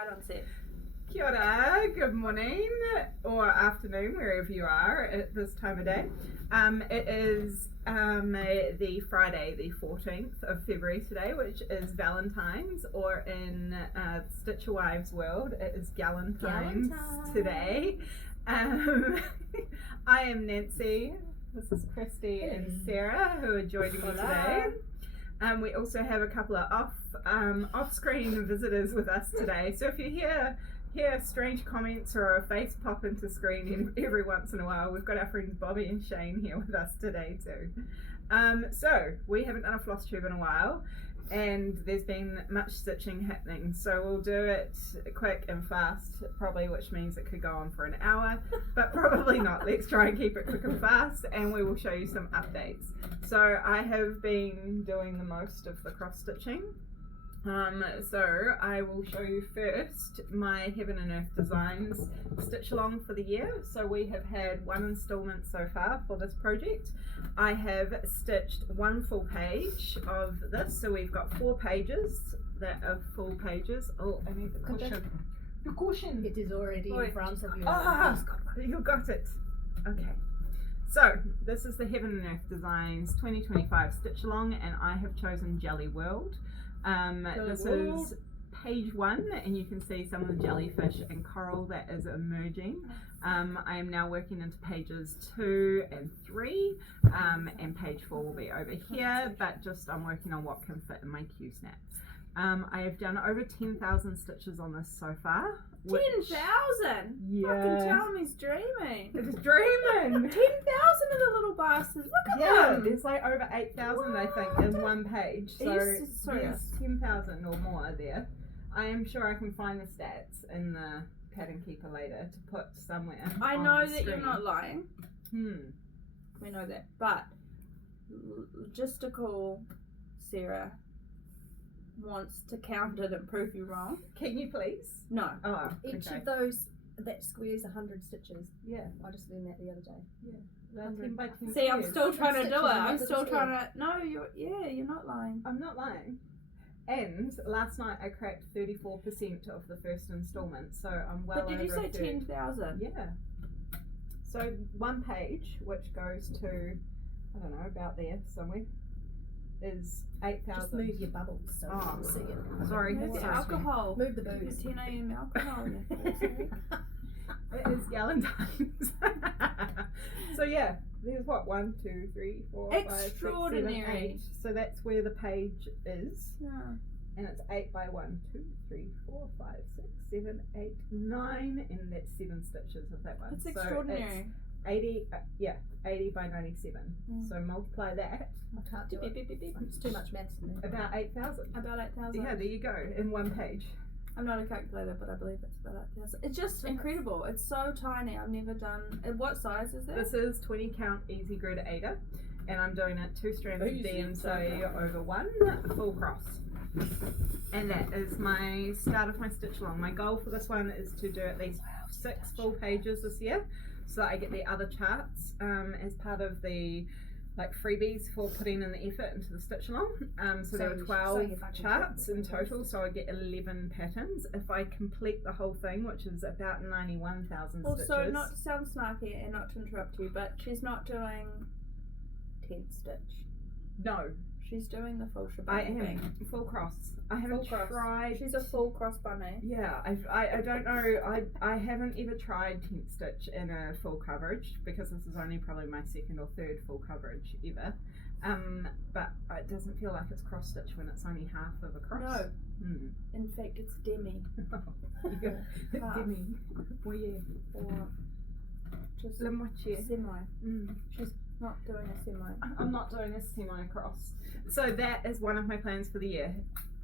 Right on set. Kia ora, good morning or afternoon wherever you are at this time of day. It is the Friday the 14th of February today, which is Valentines, or in Stitcher Wives world it is Galentines today. I am Nancy, this is Kristy and Sarah who are joining me today. We also have a couple of off-screen visitors with us today, so if you hear strange comments or a face pop into screen every once in a while, we've got our friends Bobby and Shane here with us today too. So we haven't done a Flosstube in a while, and there's been much stitching happening, so we'll do it quick and fast, probably, which means it could go on for an hour, but probably not. Let's try and keep it quick and fast, and we will show you some updates. So I have been doing the most of the cross stitching. So I will show you first my Heaven and Earth Designs stitch along for the year. So we have had one installment so far for this project. I have stitched one full page of this, so we've got 4 pages that are full pages. Oh, I need the cushion. The cushion! It is already in front of you. Ah, you got it. Okay. So this is the Heaven and Earth Designs 2025 stitch along, and I have chosen Jelly World. This is page 1, and you can see some of the jellyfish and coral that is emerging. I am now working into pages 2 and 3, and page 4 will be over here, but I'm working on what can fit in my Q-snap. I have done over 10,000 stitches on this so far. 10,000? Yeah. Fucking tell him he's dreaming. It's dreaming! 10,000 of the little bastards. Look at them. There's like over 8,000 I think in one page. So there's 10,000 or more there. I am sure I can find the stats in the pattern keeper later to put somewhere. I on know the that screen. you're not lying. We know that. But logistical Sarah wants to count it and prove you wrong. Can you please? No. Oh, Each okay. of those, that squares 100 stitches. Yeah. I just learned that the other day. Yeah. 10 by 10 See, I'm squares. still trying to do it. I'm Stitches, still yeah. trying to. No, you're not lying. I'm not lying. And last night I cracked 34% of the first instalment, so I'm well But did you over say a third. 10,000? Yeah. So one page, which goes to, I don't know, about there somewhere, is 8,000. Just move your bubbles so you can see it. Sorry, Move the sorry. alcohol. Move the There's booze. 10 a.m. alcohol in it. It is Galentines. So yeah, there's what, 1, 2, 3, 4, 5, 6, 7, Extraordinary. 8. So that's where the page is. Yeah. And it's 8 by 1, 2, 3, 4, 5, 6, 7, 8, 9, and that's 7 stitches of that one. It's So extraordinary. it's 80 by 97. So multiply that, I can't do it. It's too much maths for me. about 8,000. About 8,000. Yeah, there you go, in one page. I'm not a calculator, but I believe it's about 8,000. It's just incredible. It's so tiny. I've never done. What size is it? This is 20 count easy grid Ada, and I'm doing it 2 strands of DMC over 1 full cross. And that is my start of my stitch along. My goal for this one is to do at least 6 full pages this year, so that I get the other charts as part of the freebies for putting in the effort into the stitch along. So there were 12 charts in total, so I get 11 patterns. If I complete the whole thing, which is about 91,000 stitches. Also, not to sound snarky and not to interrupt you, but she's not doing 10 stitch. No, She's doing the full shebang. I am full cross. I haven't Full cross. tried. She's a full cross bunny. Yeah, I don't know. I haven't ever tried tent stitch in a full coverage, because this is only probably my 2nd or 3rd full coverage ever. But it doesn't feel like it's cross stitch when it's only half of a cross. No. In fact, it's demi. Half. Demi. Oh yeah. Or just La moitié. semi. She's not doing a semi. I'm not doing a semi-cross. So that is one of my plans for the year.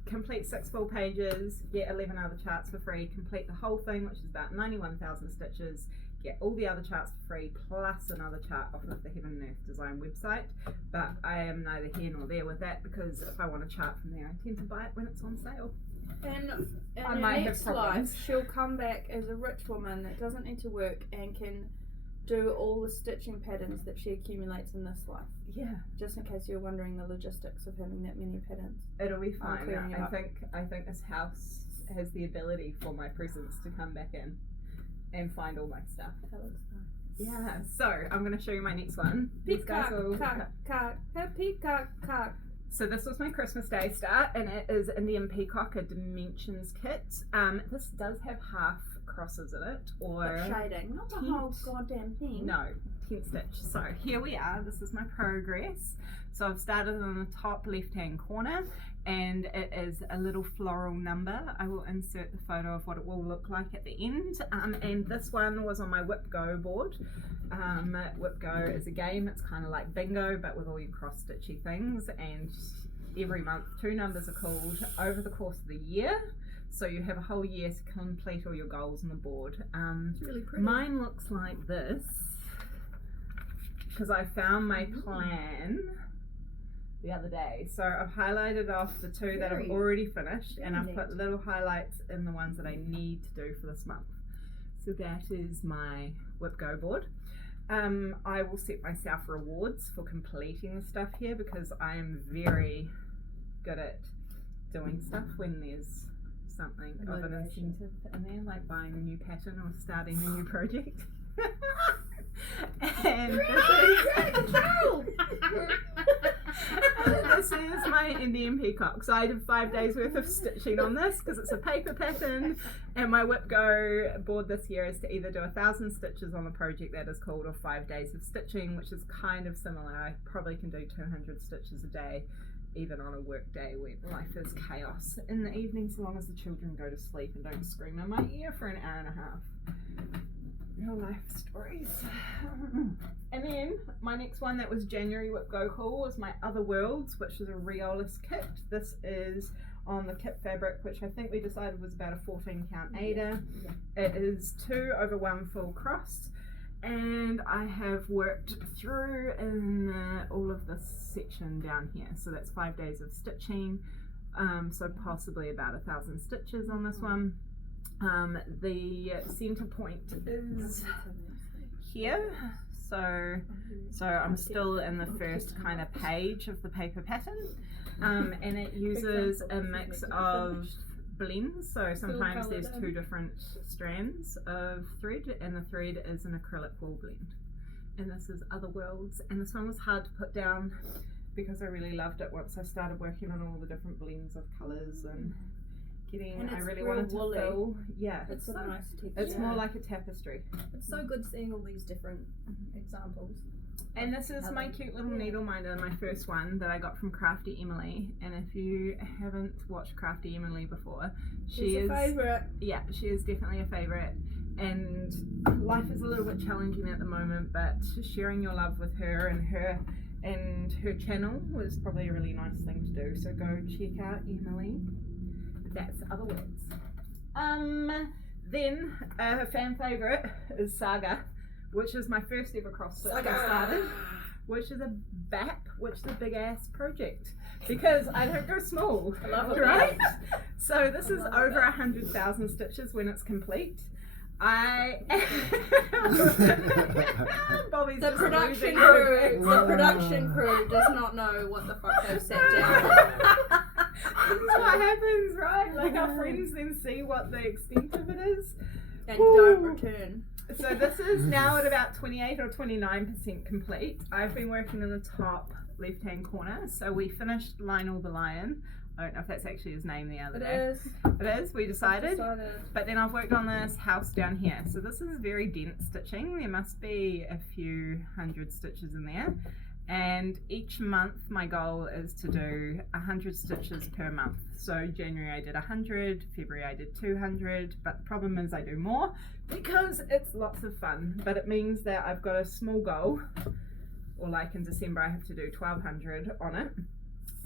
Complete 6 full pages, get 11 other charts for free, complete the whole thing, which is about 91,000 stitches, get all the other charts for free, plus another chart off of the Heaven and Earth Design website. But I am neither here nor there with that, because if I want a chart from there, I tend to buy it when it's on sale. And in I her might have next problems. life, she'll come back as a rich woman that doesn't need to work and can do all the stitching patterns that she accumulates in this life. Yeah, Just in case you're wondering the logistics of having that many patterns. it'll be fine. clearing it up. I think this house has the ability for my presents to come back in and find all my stuff. That looks nice. Yeah, so I'm going to show you my next one. These guys Peacock, will- cock, cock, a peacock, cock. So this was my Christmas Day start, and it is Indian Peacock, a Dimensions kit. This does have half crosses in it, or Shading, not the Tent. whole goddamn thing. no, 10 stitch. So here we are, this is my progress. So I've started on the top left hand corner, and it is a little floral number. I will insert the photo of what it will look like at the end. And this one was on my Whip Go board. Whip Go is a game, it's kind of like bingo but with all your cross stitchy things, and every month 2 numbers are called over the course of the year, so you have a whole year to complete all your goals on the board. It's really pretty. Mine looks like this because I found my plan the other day. So I've highlighted off the 2 that I've Very- already finished, and very I've put neat. little highlights in the ones that I need to do for this month. So that is my Whip Go board. I will set myself rewards for completing the stuff here because I am very good at doing stuff when there's something of an Motivation. incentive in there, like buying a new pattern or starting a new project. And this is my Indian Peacock. So I did 5 days worth of stitching on this because it's a paper pattern, and my Whip Go board this year is to either do 1,000 stitches on the project that is called, or 5 days of stitching, which is kind of similar. I probably can do 200 stitches a day, even on a work day where life is chaos in the evening, so long as the children go to sleep and don't scream in my ear for an hour and a half. Real life stories. And then my next one that was January Whip Go haul was my Other Worlds, which is a Riolis kit. This is on the kit fabric, which I think we decided was about a 14 count Ada. It is 2 over 1 full cross, and I have worked through in all of this section down here. So that's 5 days of stitching, so possibly about 1,000 stitches on this one. The center point is here, so I'm still in the first kind of page of the paper pattern, and it uses a mix of blends. So sometimes there's 2 different strands of thread, and the thread is an acrylic wool blend. And this is Other Worlds, and this one was hard to put down because I really loved it once I started working on all the different blends of colours and getting. And I it's really real wanted to woolly. fill. Yeah, It's a so- nice texture. it's more like a tapestry. It's so good seeing all these different examples. And this is my cute little Yeah. needle minder, my first one that I got from Crafty Emily. And if you haven't watched Crafty Emily before, she She's is a favourite. yeah, she is definitely a favourite. And life is a little bit challenging at the moment, but sharing your love with her and her channel was probably a really nice thing to do. So go check out Emily. That's Other Words. Then a fan favourite is Saga, which is my first ever cross stitch I started, which is a BAP, which is a big ass project because I don't go small, I love it. right? So this is over 100,000 stitches when it's complete. Bobby's The just production losing crew, it. the production crew does not know what the fuck they've sat down. This is what happens, right? Like our friends then see what the extent of it is. And don't return. So this is now at about 28 or 29% complete. I've been working in the top left hand corner. So we finished Lionel the Lion. I don't know if that's actually his name the other It day. is. It is, we decided. But then I've worked on this house down here. So this is very dense stitching. There must be a few hundred stitches in there. And each month my goal is to do 100 stitches per month. So January I did 100, February I did 200, but the problem is I do more because it's lots of fun. But it means that I've got a small goal, or like in December I have to do 1,200 on it.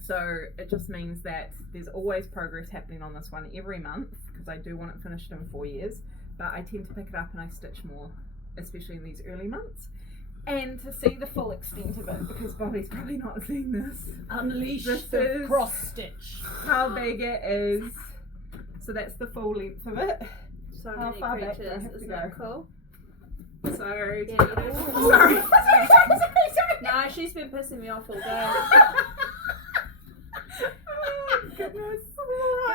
So it just means that there's always progress happening on this one every month because I do want it finished in 4 years, but I tend to pick it up and I stitch more, especially in these early months. And to see the full extent of it, because Bobby's probably not seen this. Unleash This the is- cross stitch. How big it is. So that's the full length of it. So How many far back do I creatures, have to isn't go? that cool? So Yeah, you do. sorry. No, she's been pissing me off all day. goodness.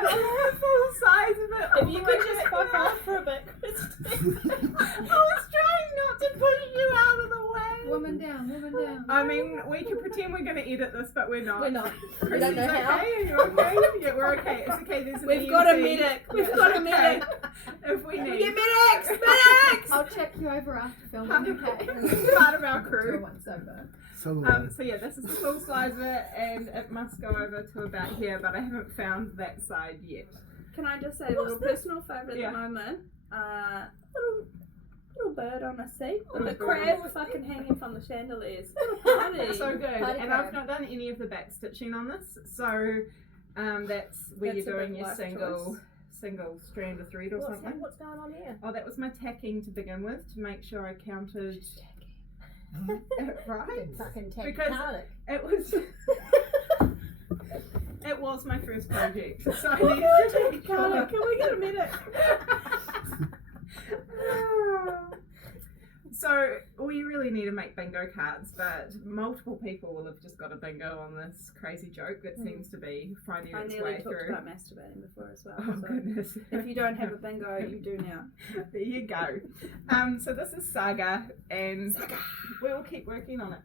The full size of it. If you could just fuck off for a bit, Kristy. I was trying not to push you out of the way. Woman down, woman down. I mean, we can pretend we're going to edit this, but we're not. We're not. We Kristy's don't know okay? how. Are you okay? Yeah, we're okay. It's okay. There's an We've got a EMT. medic. We've Yeah, got a it's medic. okay. If we need. Get medics! Medics! I'll check you over after filming, okay? Part of our Until crew. once over. So yeah, this is the full size of it, and it must go over to about here, but I haven't found that side yet. Can I just say a little personal favourite at the moment? Little bird on a seat with Little a bird. crab fucking hanging from the chandeliers. What a party! So good, Party and crab. I've not done any of the back stitching on this, so that's where That's you're a doing big your life single strand of thread or something. What's going on here? Oh, that was my tacking to begin with to make sure I counted it right. Fucking Because tectonic. it was. It was my first project, so I Oh needed God, to make sure. Carla, can we get a medic? So we really need to make bingo cards, but multiple people will have just got a bingo on this crazy joke that seems to be finding I its nearly way talked through. about masturbating before as well. Oh so goodness! if you don't have a bingo, you do now. There you go. So this is Saga, and we will keep working on it.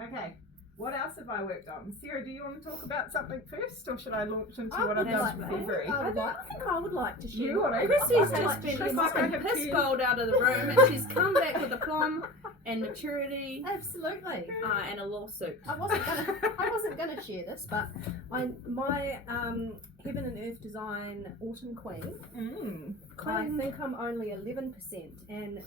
Okay. What else have I worked on? Sarah, do you want to talk about something first, or should I launch into what I've done for February? I think I would like to share. You want to? Chrissy's Okay. just been Chrissy's fucking gonna have piss to- bowled out of the room, and she's come back with aplomb and maturity Absolutely. and a lawsuit. I wasn't gonna share this, but my Heaven and Earth Design Autumn Queen. I think I'm only 11%, and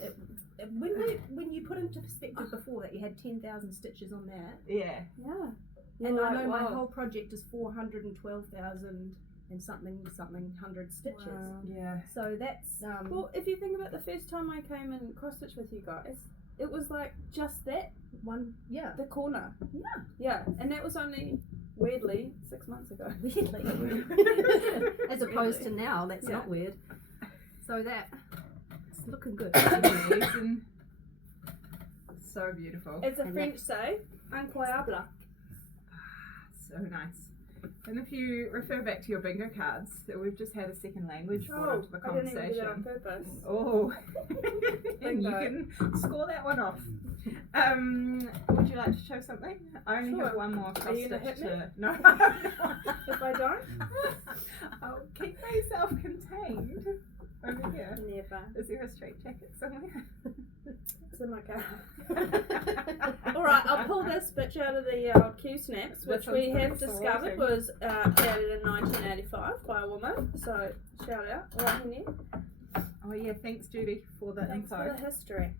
when you put into perspective before that you had 10,000 stitches on that, Yeah. Yeah. and You're I like, know my wow. whole project is 412,000 and something hundred stitches. Wow. Yeah. So that's Well, if you think about the first time I came and cross stitch with you guys, it was like just that, one. Yeah. the corner. Yeah. Yeah, and that was only weirdly 6 months ago. Weirdly, as opposed to now, that's Yeah. not weird. So that it's looking good. Amazing. So beautiful. As the And French say, incroyable. So nice. And if you refer back to your bingo cards, that we've just had a second language brought into the I didn't even do that on conversation. purpose. Oh, and you Bingo. can score that one off. Would you like to show something? I only have Sure. one more cross you gonna stitch hit me? to. No. If I don't, I'll keep myself contained. Over here. never. Is there a straight jacket somewhere? It's in my car. Alright, I'll pull this bitch out of the old Q-Snaps, which This we one's have pretty discovered exciting. was created in 1985 by a woman. So, shout out. Right in there. Oh yeah, thanks Judy for the Thanks info. for the history.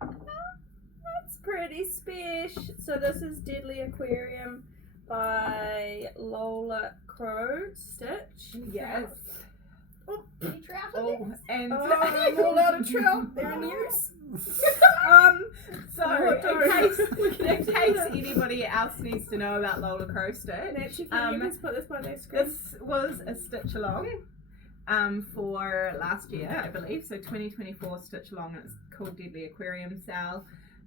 That's pretty spish. So this is Deadly Aquarium by Lola Crow Stitch. Yes. Any trout in Oh, and Oh, I'm all out of trout. They're in use. So, in case anybody else needs to know about Lola Crow Stitch, Actually, can you just put this by their screen? this was a stitch along for last year, I believe. So 2024 stitch along. It's called Deadly Aquarium Sal.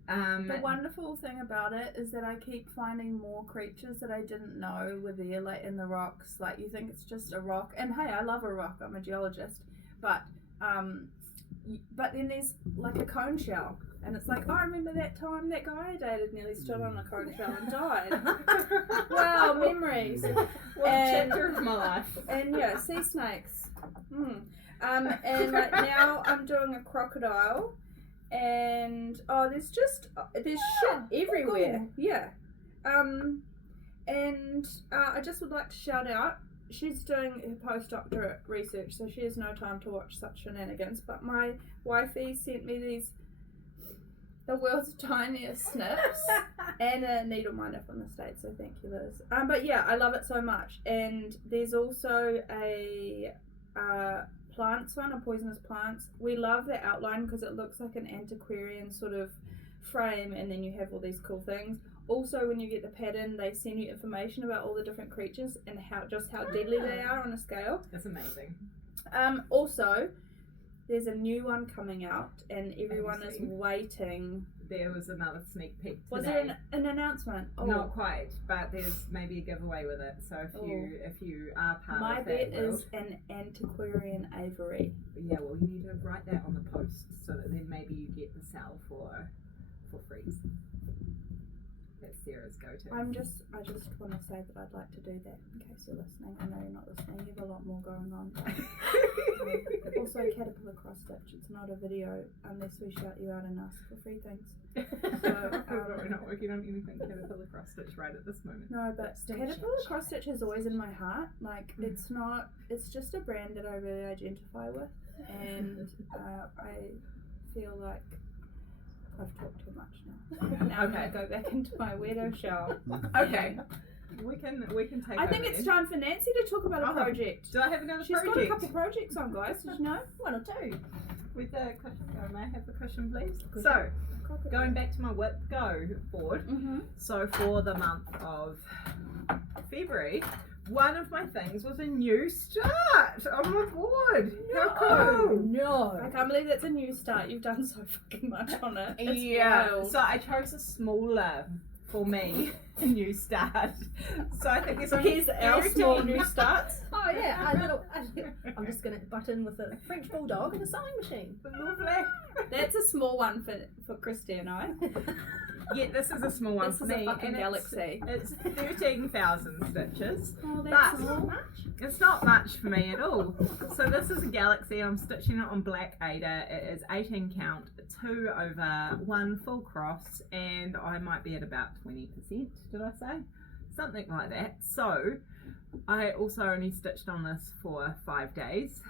The wonderful thing about it is that I keep finding more creatures that I didn't know were there, like in the rocks. Like you think it's just a rock, and hey, I love a rock. I'm a geologist, but then there's like a cone shell, and it's like, oh, I remember that time that guy I dated nearly stood on a cone shell and died. Wow, memories. What a And- chapter of my life. And yeah, sea snakes. And like now I'm doing a crocodile, and there's shit everywhere. Yeah. And I just would like to shout out. She's doing her postdoctorate research, so she has no time to watch such shenanigans. But my wifey sent me the world's tiniest snips and a needle minder from the States, so thank you, Liz. But yeah, I love it so much. And there's also a plants one, a poisonous plants. We love the outline because it looks like an antiquarian sort of frame, and then you have all these cool things. Also, when you get the pattern, they send you information about all the different creatures and how deadly they are on a scale. That's amazing. Also, there's a new one coming out, and everyone is Amazing. waiting there was another sneak peek today. Was there an announcement? Oh. Not quite, but there's maybe a giveaway with it. So if you are part My of that bet world, is an antiquarian aviary. yeah, well, you need to write that on the post so that then maybe you get the sale for free. That's Sarah's go-to. I just want to say that I'd like to do that in case you're listening. I know you're not listening. You have a lot more going on. But, also, caterpillar cross stitch. It's not a video unless we shout you out and ask for free things. But we're not working on anything caterpillar cross stitch right at this moment. No, but caterpillar cross stitch is always in my heart. Like it's not. It's just a brand that I really identify with, and I feel like I've talked too much now. Now I'm gonna go back into my weirdo shell. Okay. We can take I think over it's then. time for Nancy to talk about a project. Do I have another She's project? got a couple projects on, guys. Did you know? 1 or 2. With the cushion go. May I have the cushion, please? So, going back to my Whip Go board. Mm-hmm. So for the month of February, one of my things was a new start on my board. How cool! No. I can't believe that's a new start. You've done so fucking much on it. It's Yeah. wild. So I chose a smaller for me new start. So I think there's only Here's our small new starts. Oh yeah, I'm just gonna butt in with a French bulldog and a sewing machine. Lovely. That's a small one for Kristy and I. Yeah, this is a small one This for is me. a fucking and galaxy. It's 13,000 stitches. Oh, But Not much. it's not much for me at all. So this is a galaxy. I'm stitching it on black Ada. It is 18 count, 2 over 1 full cross, and I might be at about 20%. Did I say? Something like that. So I also only stitched on this for 5 days,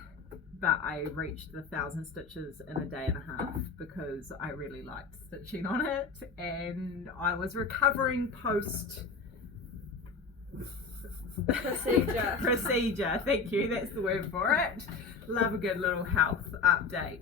but I reached the 1,000 stitches in a day and a half because I really liked stitching on it, and I was recovering post procedure. Thank you, that's the word for it. Love a good little health update.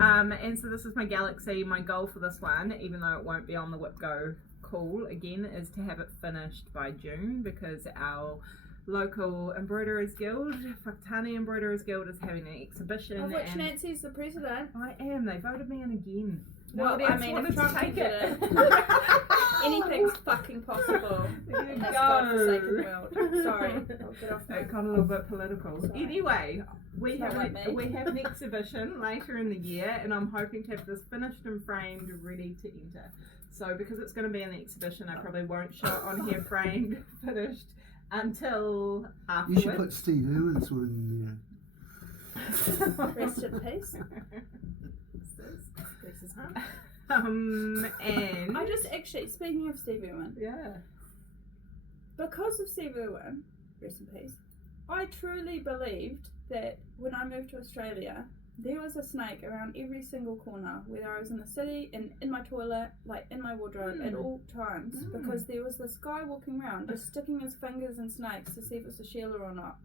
And so this is my galaxy. My goal for this one, even though it won't be on the Whip Go call again, is to have it finished by June, because our local embroiderers guild, Whakatane Embroiderers Guild, is having an exhibition. Of which and Nancy's the president. I am. They voted me in again. Well, Nobody I else mean, wanted if to Trump take did it. Anything's fucking possible. There you This go. godforsaken world. Sorry, I'll get off my... It got a little bit political. Sorry. Anyway, we It's have not like me. we have an exhibition later in the year, and I'm hoping to have this finished and framed, ready to enter. So because it's going to be in the exhibition, I probably won't show it on here framed, finished, until afterwards. You should put Steve Irwin's one in Rest in peace. And I just actually, speaking of Steve Irwin, yeah. because of Steve Irwin, rest in peace, I truly believed that when I moved to Australia, there was a snake around every single corner, whether I was in the city, in my toilet, like in my wardrobe, at all times, because there was this guy walking around just sticking his fingers in snakes to see if it's a Sheila or not.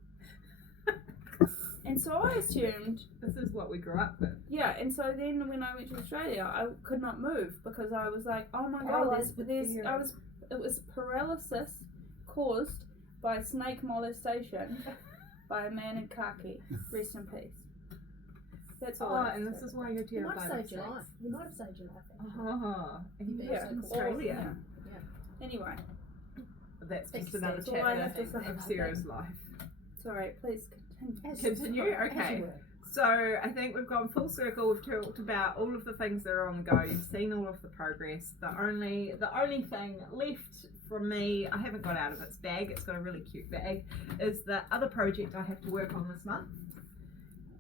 And so I assumed, This is what we grew up with. yeah, and so then when I went to Australia, I could not move because I was like, oh my god, Paralyzed with fear. it was paralysis caused by snake molestation by a man in khaki. Rest in peace. That's all. Oh, I and have this to is say. why you're You might terrified have of saved your snakes. life. You might have saved your life. Oh, and you Yeah. lived in Yeah. Australia. Anyway, That's Thanks, just another Steve. That's all I have to chapter say of about Sarah's life. sorry, please continue. Continue? Okay. So I think we've gone full circle. We've talked about all of the things that are on the go. You've seen all of the progress. The only thing left from me, I haven't got out of its bag. It's got a really cute bag. Is the other project I have to work on this month,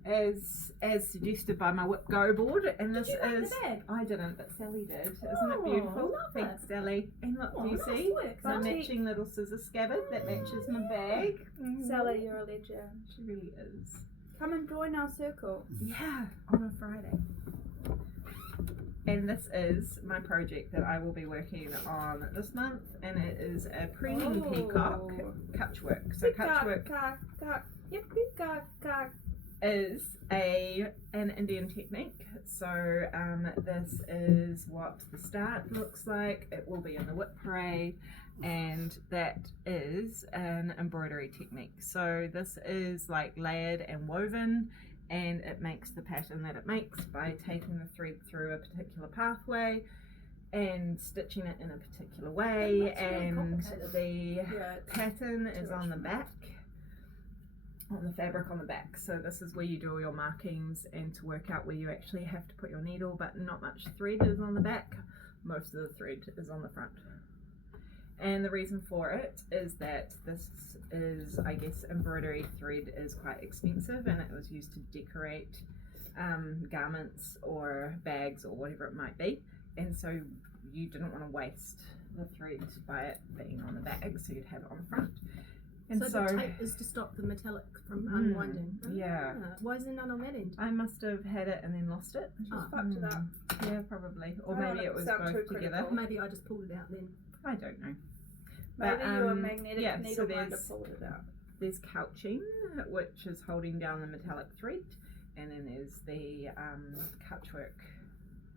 as suggested by my Whip Go board. And this Did you make is the bag? I didn't, but Sally did. Isn't it Oh, beautiful? love Thanks, it. Sally. And look, Oh, do you nice see work, my Sally. matching little scissor scabbard that matches my bag? Sally, you're a legend. She really is. Come and join our circle. Yeah, on a Friday. And this is my project that I will be working on this month, and it is a preening peacock catchwork. So catchwork is an Indian technique. So this is what the start looks like. It will be in the whip parade, and that is an embroidery technique. So this is like layered and woven, and it makes the pattern that it makes by taking the thread through a particular pathway and stitching it in a particular way, That's really and complicated. the Yeah, it's pattern too is much on the for me. back, on the fabric on the back. So this is where you do all your markings and to work out where you actually have to put your needle, but not much thread is on the back. Most of the thread is on the front. And the reason for it is that this is, I guess, embroidery thread is quite expensive, and it was used to decorate garments or bags or whatever it might be, and so you didn't want to waste the thread by it being on the bag, so you'd have it on the front. And so the tape is to stop the metallic from unwinding. yeah. Why is there none on that end? I must have had it and then lost it. She's fucked it up. Yeah, probably. Or I don't maybe it was sound too both together. critical. Maybe I just pulled it out then. I don't know. Maybe But, your magnetic yeah, needle so minder there's- pulled it out. There's couching, which is holding down the metallic thread, and then there's the couchwork.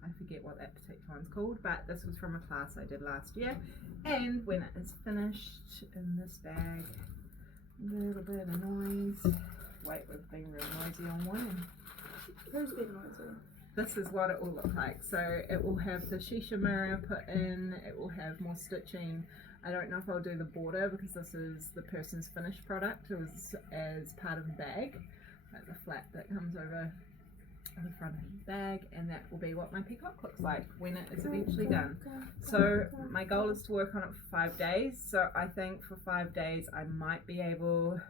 I forget what that particular one's called, but this was from a class I did last year. And when it is finished in this bag, a little bit of noise. Wait, we've been real noisy on one. Who's been noisy? This is what it will look like. So it will have the shisha mirror put in, it will have more stitching. I don't know if I'll do the border because this is the person's finished product. It was as part of the bag, like the flap that comes over the front of the bag, and that will be what my peacock looks like when it is eventually done. So my goal is to work on it for 5 days. So I think for 5 days I might be able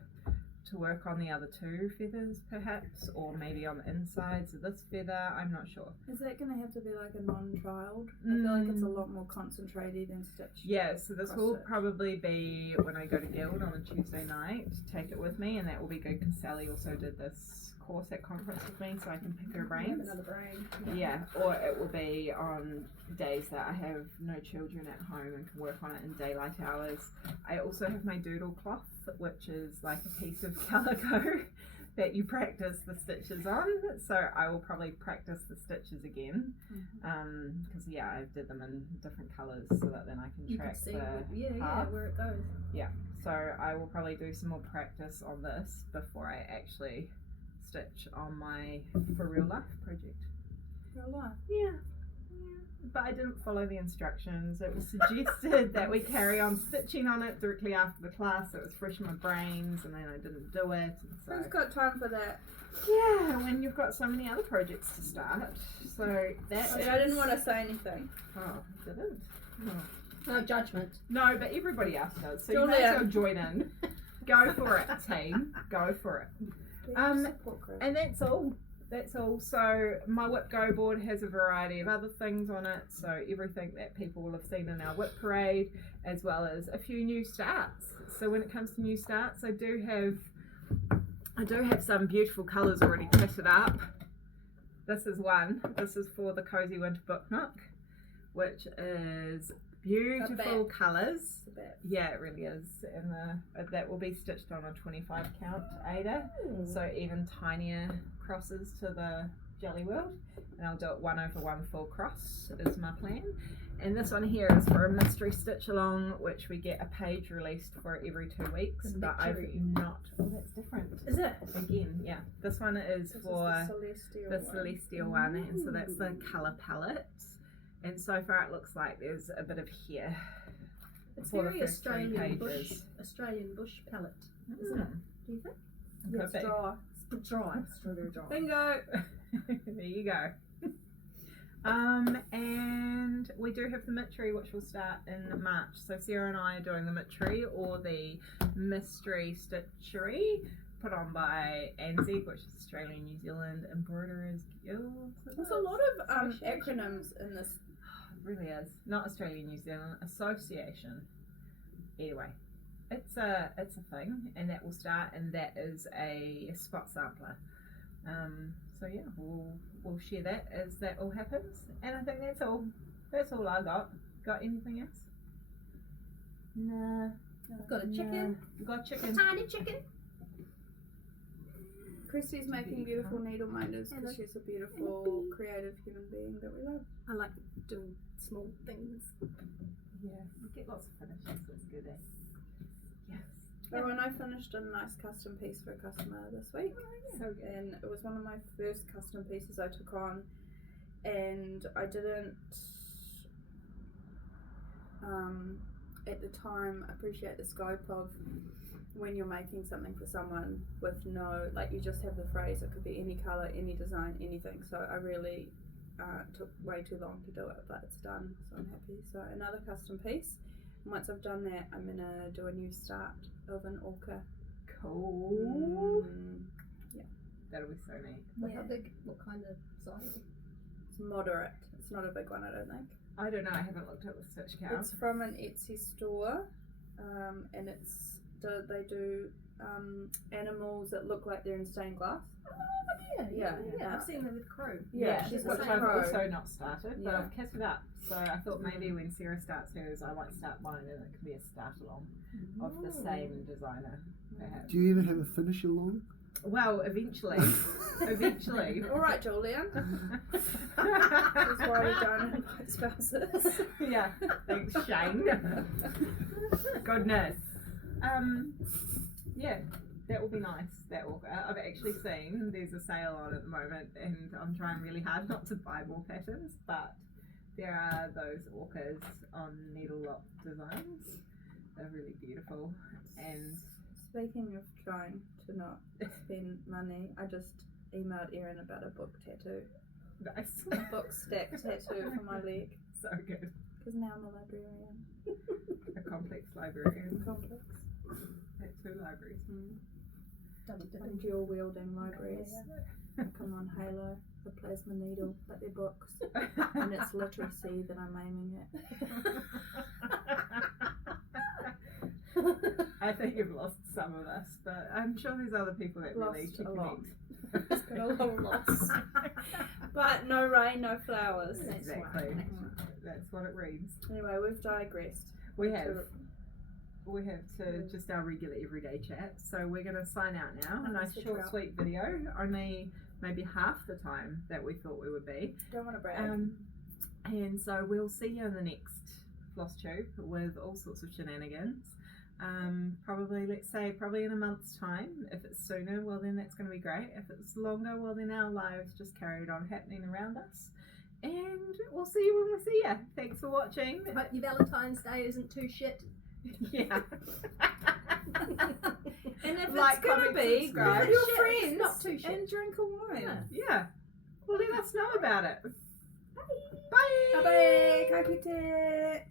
to work on the other 2 feathers perhaps, or maybe on the insides of this feather. I'm not sure. Is that going to have to be like a non-child? I feel like it's a lot more concentrated and stitched. Yeah, so this Cross will stitch. probably be when I go to Guild on a Tuesday night. Take it with me, and that will be good because Sally also did this course at conference with me, so I can pick her Have brains. another brain. Yeah, or it will be on days that I have no children at home and can work on it in daylight hours. I also have my doodle cloth, which is like a piece of calico that you practice the stitches on. So I will probably practice the stitches again, because yeah, I did them in different colours so that then I can You track can see the path. where it goes. Yeah, so I will probably do some more practice on this before I actually stitch on my For Real Life project. Real life. Yeah. But I didn't follow the instructions. It was suggested that we carry on stitching on it directly after the class. So it was fresh in my brains, and then I didn't do it. And so Who's got time for that? yeah, when you've got so many other projects to start. So that I didn't want to say anything. Oh, didn't? Oh. No judgment. No, but everybody else does. So you Julia. may as well join in. Go for it, team. Go for it. Support group. And that's all. That's all. So my whip go board has a variety of other things on it. So everything that people will have seen in our whip parade, as well as a few new starts. So when it comes to new starts, I do have some beautiful colours already kitted up. This is one. This is for the Cozy Winter Book Nook, which is beautiful colours. Yeah, it really is. And that will be stitched on a 25 count Ada. So even tinier crosses to the Jelly World. And I'll do it 1/1 full cross is my plan. And this one here is for a mystery stitch along, which we get a page released for every 2 weeks. The But I've mystery. not. Oh, that's different. Is it? Again, yeah. This one is This for is the celestial the one. celestial one, and so that's the colour palette. And so far it looks like there's a bit of hair. It's For the very first 3 Australian bush palette, isn't it? Do you think? Yeah, it's Could be. dry. It's dry. Strawberry dry. Bingo. There you go. And we do have the Mitchery, which will start in March. So Sarah and I are doing the Mitchery, or the Mystery Stitchery, put on by ANZ, which is Australian New Zealand Embroiderers Guild. There's a lot of Association. acronyms in this. It really is. Not Australian New Zealand Association. Anyway, it's a thing, and that will start, and that is a spot sampler. So yeah, we'll share that as that all happens, and I think that's all. That's all I got. Got anything else? Nah. Got a chicken. Got chicken. Tiny chicken. Kristy's making beautiful needle minders because Hello. she's a beautiful, creative human being that we love. I like doing small things. Yeah, we get lots of finishes. That's good. Yes. Oh, and I finished a nice custom piece for a customer this week. So good. And it was one of my first custom pieces I took on, and I didn't at the time appreciate the scope of when you're making something for someone with no, like you just have the phrase, it could be any colour, any design, anything. So I really took way too long to do it, but it's done, so I'm happy. So another custom piece. And once I've done that, I'm gonna do a new start of an orca. Cool. Yeah. That'll be so neat. How big? What kind of size? It's moderate. It's not a big one, I don't think. I don't know, I haven't looked at the stitch count. It's from an Etsy store, and they do animals that look like they're in stained glass. Yeah. I've seen them with crew. Yeah, she's which got I've crow. also not started, but Yeah. I've kept it up. So I thought maybe when Sarah starts hers, I might start mine, and it could be a start along of the same designer, perhaps. Do you even have a finish along? Well, eventually. Eventually. All right, Julian. That's why we don't invite spouses. Yeah, thanks, Shane. Goodness. Yeah, that will be nice. That orca. I've actually seen there's a sale on at the moment, and I'm trying really hard not to buy more patterns, but there are those orcas on needle lock designs. They're really beautiful. And Speaking of trying to not spend money, I just emailed Erin about a book tattoo. nice. A book stack tattoo for my leg. So good. Because now I'm a librarian. A complex librarian. Complex. At 2 libraries. And dual wielding libraries. Come on, Halo, the plasma needle, but they're books. And it's literacy that I'm aiming at. I think you've lost some of us, but I'm sure there's other people that really Lost should a lot. connect. It's been a long loss. But no rain, no flowers. Exactly. That's what it reads. Anyway, we've digressed. We have to just our regular everyday chat. So we're going to sign out now. A nice short, sweet video. Only maybe half the time that we thought we would be. Don't want to brag. And so we'll see you in the next Flosstube with all sorts of shenanigans. Probably in a month's time. If it's sooner, well then that's going to be great. If it's longer, well then our lives just carried on happening around us. And we'll see you when we see you. Thanks for watching. Hope your Valentine's Day isn't too shit. Yeah. And if Like, it's going to comment, be, subscribe. with your Shit, friends not too shit. and drink a wine. Yeah. Well, let us know about it. Bye. Bye. Bye. Ka kite.